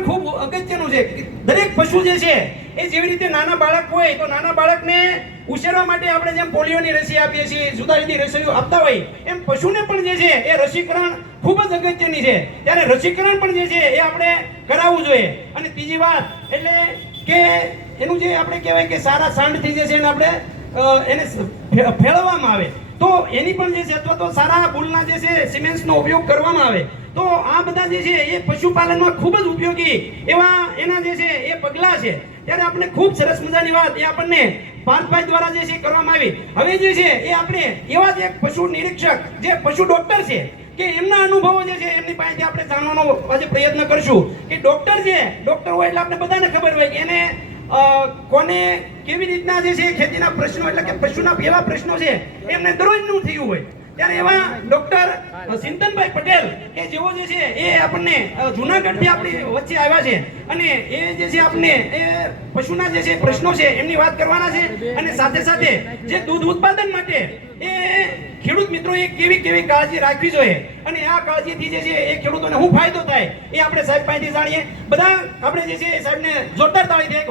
પણ ખૂબ અગત્યનું છે દરેક પશુ જે છે, એ જેવી રીતે નાના બાળક હોય, તો નાના બાળકને ઉછેરવા માટે આપણે જેમ પોલિયોની રસી આપીએ છીએ, જુદા જુદી રસીઓ આપતા હોય, એમ પશુને પણ જે છે, એ રસીકરણ ખૂબ જ અગત્યની છે. ત્યારે રસીકરણ પણ જે છે, એ આપણે કરાવવું જોઈએ. અને ત્રીજી વાત એટલે કે એનું જે આપણે કહેવાય કે સારા સાંડથી જે છે એને આપણે એને ફે- ફેરવવામાં આવે. તો એની પણ જે છે, અથવા તો સારા બુલના જે છે, સિમેન્ટ્સનો ઉપયોગ કરવામાં આવે. તો આ બધા જે છે, એ પશુપાલનમાં ખૂબ જ ઉપયોગી એવા એના જે છે, એ પગલાં છે. ત્યારે આપણે ખૂબ સરસ મજાની વાત એ આપણને પાર્થભાઈ દ્વારા જે છે, કરવામાં આવી. હવે જે છે, એ આપણે એવા જ એક પશુ નિરીક્ષક, જે પશુ ડોક્ટર છે, કે એમના અનુભવો જે છે, એમની પાસેથી આપણે જાણવાનો આજે પ્રયત્ન કરશું. કે ડોક્ટર છે, ડોક્ટર હોય એટલે આપણે બધાને ખબર હોય કે એને કોને કેવી રીતના જે છે ખેતીના પ્રશ્નો, એટલે કે પશુના એવા પ્રશ્નો છે, એમને દરરોજનું થયું હોય. ત્યારે એવા ડોક્ટર સિંતનભાઈ પટેલ કે જેઓ જે છે એ આપણને જુનાગઢથી આપણી વચ્ચે આવ્યા છે. અને એ જે છે આપણને એ પશુના જે છે પ્રશ્નો છે, એમની વાત કરવાના છે. અને સાથે સાથે જે દૂધ ઉત્પાદન માટે એ ખેડૂત મિત્રોએ કેવી કેવી કાળજી રાખવી જોઈએ. અને આ કાળજીથી જે છે એ ખેડૂતોને શું ફાયદો થાય, એ આપણે સાહેબ પાસેથી જાણીએ. બધા આપણે જે છે સાહેબને જોરદાર તાળીથી એક